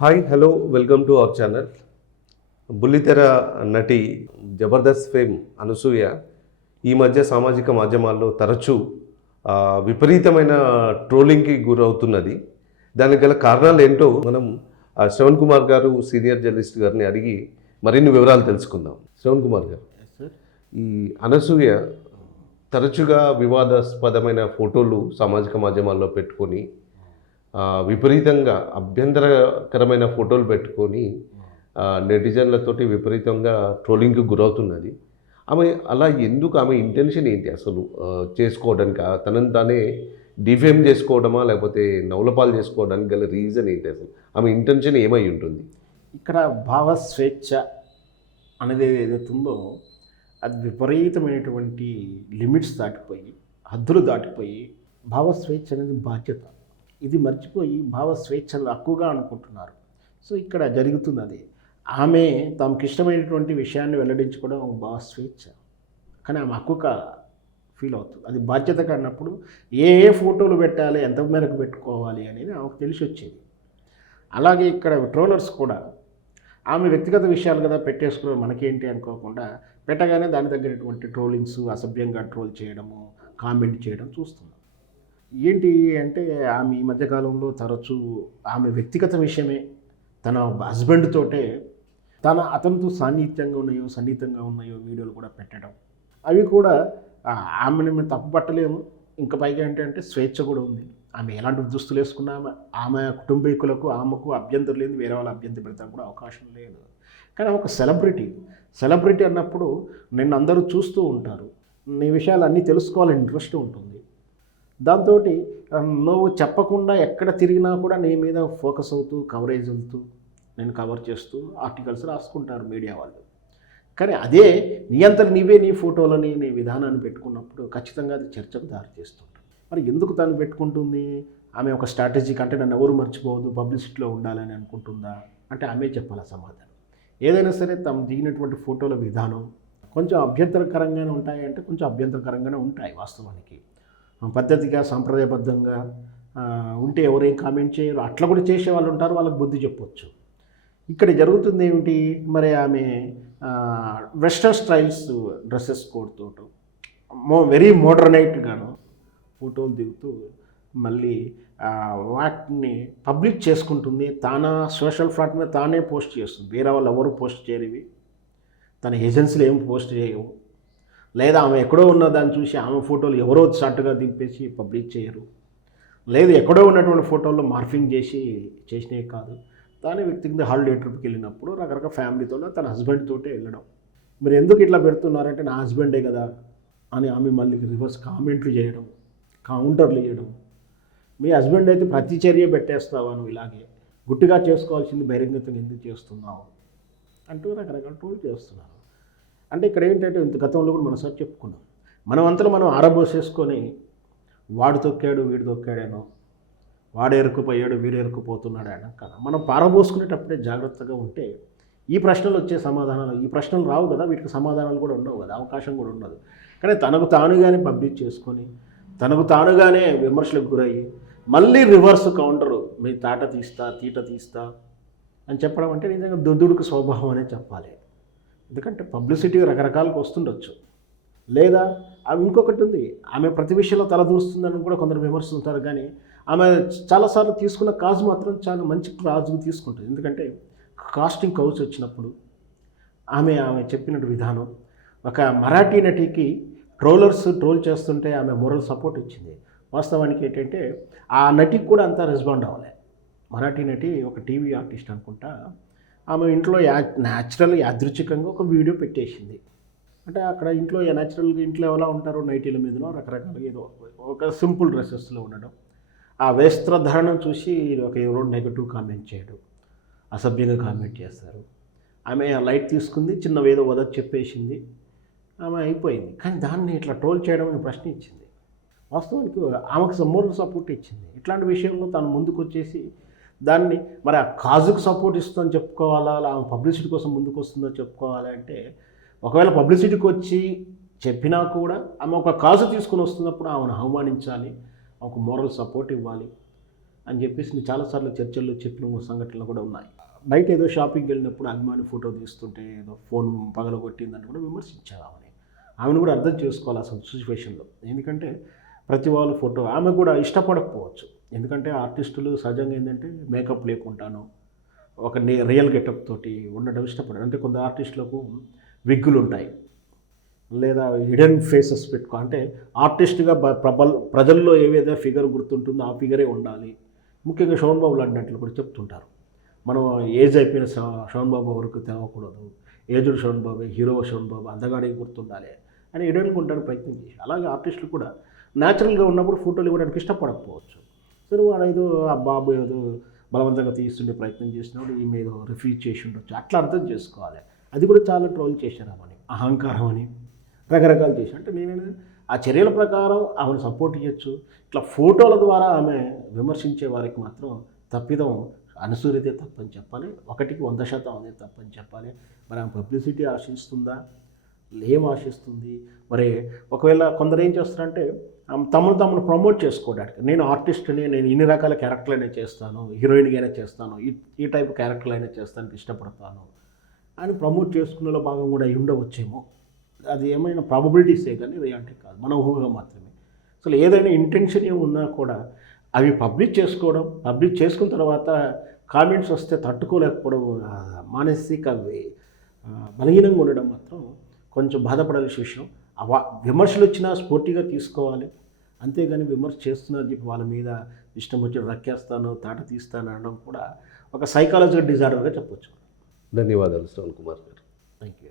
Hi hello welcome to our channel. బుల్లితెర నటి Jabardasth fame Anasuya ఈ మధ్య సామాజిక మాధ్యమాల్లో తరచూ విపరీతమైన ట్రోలింగ్కి గురవుతున్నది. దానికి గల కారణాలు ఏంటో మనం శ్రవణ్ కుమార్ గారు సీనియర్ జర్నలిస్ట్ గారిని అడిగి మరిన్ని వివరాలు తెలుసుకుందాం. శ్రవణ్ కుమార్ గారు, ఈ అనసూయ తరచుగా వివాదాస్పదమైన ఫోటోలు సామాజిక మాధ్యమాల్లో పెట్టుకొని విపరీతంగా అభ్యంతరకరమైన ఫోటోలు పెట్టుకొని నెటిజన్లతోటి విపరీతంగా ట్రోలింగ్కి గురవుతున్నది. అలా ఎందుకు, ఆమె ఇంటెన్షన్ ఏంటి అసలు? చేసుకోవడానికి తనని తానే డిఫేమ్ చేసుకోవడమా, లేకపోతే నవలపాలు చేసుకోవడానికి గల రీజన్ ఏంటి అసలు? ఆమె ఇంటెన్షన్ ఏమై ఉంటుంది? ఇక్కడ భావస్వేచ్ఛ అనేది ఏదైతే ఉందో అది విపరీతమైనటువంటి లిమిట్స్ దాటిపోయి, హద్దులు దాటిపోయి, భావస్వేచ్ఛ అనేది బాధ్యత. ఇది మర్చిపోయి భావస్వేచ్ఛను హక్కుగా అనుకుంటున్నారు. సో ఇక్కడ జరుగుతుంది అది. ఆమె తమకు ఇష్టమైనటువంటి విషయాన్ని వెల్లడించుకోవడం భావస్వేచ్ఛ, కానీ ఆమె హక్కుగా ఫీల్ అవుతుంది. అది బాధ్యత కన్నప్పుడు ఏ ఫోటోలు పెట్టాలి, ఎంత మేరకు పెట్టుకోవాలి అనేది ఆమెకు తెలిసి వచ్చేది. అలాగే ఇక్కడ ట్రోలర్స్ కూడా ఆమె వ్యక్తిగత విషయాలు కదా పెట్టేసుకుని మనకేంటి అనుకోకుండా పెట్టగానే దాని తగ్గినటువంటి ట్రోలింగ్స్, అసభ్యంగా ట్రోల్ చేయడము, కామెంట్ చేయడం చూస్తున్నాం. ఏంటి అంటే ఆమె ఈ మధ్యకాలంలో తరచూ ఆమె వ్యక్తిగత విషయమే తన హస్బెండ్ తోటే అతనితో సన్నిహితంగా ఉన్నాయో వీడియోలు కూడా పెట్టడం, అవి కూడా ఆమెను మేము తప్పు పట్టలేము. ఇంకా పైగా ఏంటంటే స్వేచ్ఛ కూడా ఉంది. ఆమె ఎలాంటి దుస్తులు వేసుకున్నా ఆమె కుటుంబీకులకు ఆమెకు అభ్యంతరం లేదు, వేరే వాళ్ళ అభ్యంతరం పెడతాం కూడా అవకాశం లేదు. కానీ ఒక సెలబ్రిటీ అన్నప్పుడు నిన్ను అందరూ చూస్తూ ఉంటారు, నీ విషయాలు అన్నీ తెలుసుకోవాలని ఇంట్రెస్ట్ ఉంటుంది. దాంతో నువ్వు చెప్పకుండా ఎక్కడ తిరిగినా కూడా నీ మీద ఫోకస్ అవుతూ, కవరేజ్ అవుతూ, నేను కవర్ చేస్తూ ఆర్టికల్స్ రాసుకుంటారు మీడియా వాళ్ళు. కానీ అదే నీవే నీ ఫోటోలని, నీ విధానాన్ని పెట్టుకున్నప్పుడు ఖచ్చితంగా అది చర్చకు దారి చేస్తుంటుంది. మరి ఎందుకు తను పెట్టుకుంటుంది? ఆమె ఒక స్ట్రాటజీకి, అంటే నన్ను ఎవరు మర్చిపోవద్దు, పబ్లిసిటీలో ఉండాలని అనుకుంటుందా అంటే ఆమె చెప్పాలి సమాధానం. ఏదైనా సరే తను దిగినటువంటి ఫోటోల విధానం కొంచెం అభ్యంతరకరంగానే ఉంటాయి అంటే కొంచెం అభ్యంతరకరంగానే ఉంటాయి వాస్తవానికి. పద్ధతిగా సాంప్రదాయబద్ధంగా ఉంటే ఎవరేం కామెంట్ చేయరు, అట్లా కూడా చేసే వాళ్ళు ఉంటారు, వాళ్ళకి బుద్ధి చెప్పొచ్చు. ఇక్కడ జరుగుతుంది ఏమిటి మరి, ఆమె వెస్టర్న్ స్టైల్స్ డ్రెస్సెస్ కోడ్తో వెరీ మోడర్నైట్గాను ఫోటోలు దిగుతూ మళ్ళీ వాటిని పబ్లిక్ చేసుకుంటుంది. సోషల్ ప్లాట్ మీద తానే పోస్ట్ చేస్తుంది, వేరే వాళ్ళు ఎవరు పోస్ట్ చేయరు, తన ఏజెన్సీలు ఏం పోస్ట్ చేయవు. లేదా ఆమె ఎక్కడో ఉన్న దాన్ని చూసి ఆమె ఫోటోలు ఎవరో షార్ట్గా దింపేసి పబ్లిక్ చేయరు. లేదు ఎక్కడో ఉన్నటువంటి ఫోటోల్లో మార్ఫింగ్ చేసినవి కాదు, తానే వ్యక్తిగత హాలిడే ట్రిప్కి వెళ్ళినప్పుడు రకరకాల ఫ్యామిలీతో తన హస్బెండ్ తోటే వెళ్ళడం. మీరు ఎందుకు ఇట్లా పెడుతున్నారంటే నా హస్బెండే కదా అని ఆమె మళ్ళీ రివర్స్ కామెంట్లు చేయడం, కౌంటర్లు చేయడం. మీ హస్బెండ్ అయితే ప్రతి చర్య పెట్టేస్తావా, నువ్వు ఇలాగే గుట్టిగా చేసుకోవాల్సింది బహిరంగతంగా ఎందుకు చేస్తున్నావు అంటూ రకరకాల ట్రోల్ చేస్తున్నారు. అంటే ఇక్కడ ఏంటంటే ఇంత గతంలో కూడా మనం సార్ చెప్పుకున్నాం, మనమంతా మనం ఆరబోసేసుకొని వాడు తొక్కాడు వీడు తొక్కాడేనో, వాడు ఎరుకుపోయాడు వీడు ఎరుకుపోతున్నాడు అని కదా. మనం పారబోసుకునేటప్పుడే జాగ్రత్తగా ఉంటే ఈ ప్రశ్నలు వచ్చే సమాధానాలు, ఈ ప్రశ్నలు రావు కదా, వీటికి సమాధానాలు కూడా ఉండవు కదా, అవకాశం కూడా ఉండదు. కానీ తనకు తానుగానే పబ్లిక్ చేసుకొని తనకు తానుగానే విమర్శలకు గురయ్యి మళ్ళీ రివర్స్ కౌంటరు, మీ తీట తీస్తా అని చెప్పడం అంటే నిజంగా దుద్దుడుకు స్వభావం అనే చెప్పాలి. ఎందుకంటే పబ్లిసిటీ రకరకాలకు వస్తుండొచ్చు. లేదా ఆమె ఇంకొకటి ఉంది, ఆమె ప్రతి విషయంలో తలదూస్తుందని కూడా కొందరు విమర్శిస్తుంటారు. కానీ ఆమె చాలాసార్లు తీసుకున్న కాజు మాత్రం చాలా మంచి కాజుకు తీసుకుంటుంది. ఎందుకంటే కాస్టింగ్ కౌచ్ వచ్చినప్పుడు ఆమె చెప్పినట్టు విధానం, ఒక మరాఠీ నటికి ట్రోల్ చేస్తుంటే ఆమె మోరల్ సపోర్ట్ ఇచ్చింది. వాస్తవానికి ఏంటంటే ఆ నటికి కూడా అంతా రెస్పాండ్ అవ్వలే. మరాఠీ నటి ఒక టీవీ ఆర్టిస్ట్ అనుకుంటా, ఆమె ఇంట్లో యాదృచ్ఛికంగా ఒక వీడియో పెట్టేసింది. అంటే అక్కడ ఇంట్లో న్యాచురల్గా ఇంట్లో ఎలా ఉంటారో నైటీల మీదనో రకరకాలుగా ఏదో ఒక సింపుల్ డ్రెస్సెస్లో ఉండడం, ఆ వస్త్రధారణం చూసి ఎవరో నెగటివ్ కామెంట్ చేయడం, అసభ్యంగా కామెంట్ చేస్తారు. ఆమె లైట్ తీసుకుంది, చిన్నవేదో వదకు చెప్పేసింది, ఆమె అయిపోయింది. కానీ దాన్ని ఇట్లా ట్రోల్ చేయడం అని ప్రశ్న ఇచ్చింది. వాస్తవానికి ఆమెకు మోరల్ సపోర్ట్ ఇచ్చింది. ఇట్లాంటి విషయంలో తను ముందుకు వచ్చేసి దాన్ని మరి ఆ కాజుకు సపోర్ట్ ఇస్తుందని చెప్పుకోవాలా, ఆమె పబ్లిసిటీ కోసం ముందుకు వస్తుందో చెప్పుకోవాలా అంటే, ఒకవేళ పబ్లిసిటీకి వచ్చి చెప్పినా కూడా ఆమె ఒక కాజు తీసుకుని వస్తున్నప్పుడు ఆమెను అవమానించాలి, ఒక మోరల్ సపోర్ట్ ఇవ్వాలి. అని చెప్పేసి నేను చాలాసార్లు చర్చల్లో చెప్పిన సంఘటనలు కూడా ఉన్నాయి. బయట ఏదో షాపింగ్కి వెళ్ళినప్పుడు అభిమాని ఫోటో తీస్తుంటే ఏదో ఫోన్ పగలగొట్టిందని కూడా విమర్శించారు ఆమెను కూడా అర్థం చేసుకోవాలి అసలు సిచ్యువేషన్లో. ఎందుకంటే ప్రతి వాళ్ళ ఫోటో ఆమె కూడా ఇష్టపడకపోవచ్చు. ఎందుకంటే ఆర్టిస్టులు సహజంగా ఏంటంటే మేకప్ లేకుండాను ఒక రియల్ గెటప్ తోటి ఉండడం ఇష్టపడరు. అంటే కొంత ఆర్టిస్టులకు విగ్గులు ఉంటాయి, లేదా హిడెన్ ఫేసెస్ పెట్టుకో, అంటే ఆర్టిస్ట్గా ప్రజల్లో ఏవేదో ఫిగర్ గుర్తుంటుందో ఆ ఫిగరే ఉండాలి. ముఖ్యంగా శోభన్ బాబు లాంటి కూడా చెప్తుంటారు, మనం ఏజ్ అయిపోయిన శోభన్ బాబు వరకు తెలవకూడదు, ఏజ్డ్ శోభన్ బాబు, హీరో శోభన్ బాబు అందగాడికి గుర్తుండాలి అని హిడెన్కుంటానికి ప్రయత్నం చేసి, అలాగే ఆర్టిస్టులు కూడా న్యాచురల్గా ఉన్నప్పుడు ఫోటోలు ఇవ్వడానికి ఇష్టపడకపోవచ్చు. సరే వాడు ఏదో ఆ బాబు ఏదో బలవంతంగా తీస్తుండే ప్రయత్నం చేసినప్పుడు ఈమె ఏదో రిఫ్యూజ్ చేసి ఉండొచ్చు, అట్లా అర్థం చేసుకోవాలి. అది కూడా చాలా ట్రోల్ చేశారు ఆమెని, అహంకారం అని రకరకాలు చేసి. అంటే నేను ఆ చర్యల ప్రకారం ఆమెను సపోర్ట్ చేయొచ్చు, ఇట్లా ఫోటోల ద్వారా ఆమె విమర్శించే వారికి మాత్రం తప్పిదం అనుసూరితే తప్పని చెప్పాలి. 100% అనేది తప్పని చెప్పాలి. మరి ఆమె పబ్లిసిటీ ఆశిస్తుందా, ఏం ఆశిస్తుంది? మరి ఒకవేళ కొందరు ఏం చేస్తారంటే తమను ప్రమోట్ చేసుకోవడానికి, నేను ఆర్టిస్ట్ని, నేను ఇన్ని రకాల క్యారెక్టర్లు అయినా చేస్తాను, హీరోయిన్గా అయినా చేస్తాను, ఈ టైప్ క్యారెక్టర్లు అయినా చేస్తానికి ఇష్టపడతాను అని ప్రమోట్ చేసుకునేలో భాగం కూడా ఉండవచ్చేమో. అది ఏమైనా ప్రాబబిలిటీసే కానీ రియాలిటీ కాదు, మన ఊహగా మాత్రమే. అసలు ఏదైనా ఇంటెన్షన్ ఉన్నా కూడా అవి పబ్లిష్ చేసుకున్న తర్వాత కామెంట్స్ వస్తే తట్టుకోలేకపోవడం, మానసిక బలహీనంగా ఉండడం మాత్రం కొంచెం బాధపడాల్సిన విషయం. విమర్శలు వచ్చినా స్పోర్టివ్గా తీసుకోవాలి, అంతేగాని విమర్శ చేస్తున్నారు చెప్పి వాళ్ళ మీద ఇష్టం వచ్చి రక్కేస్తాను, తాట తీస్తాను అనడం కూడా ఒక సైకాలజికల్ డిజార్డర్గా చెప్పొచ్చు. ధన్యవాదాలు శ్రవణ్ కుమార్ గారు. Thank you.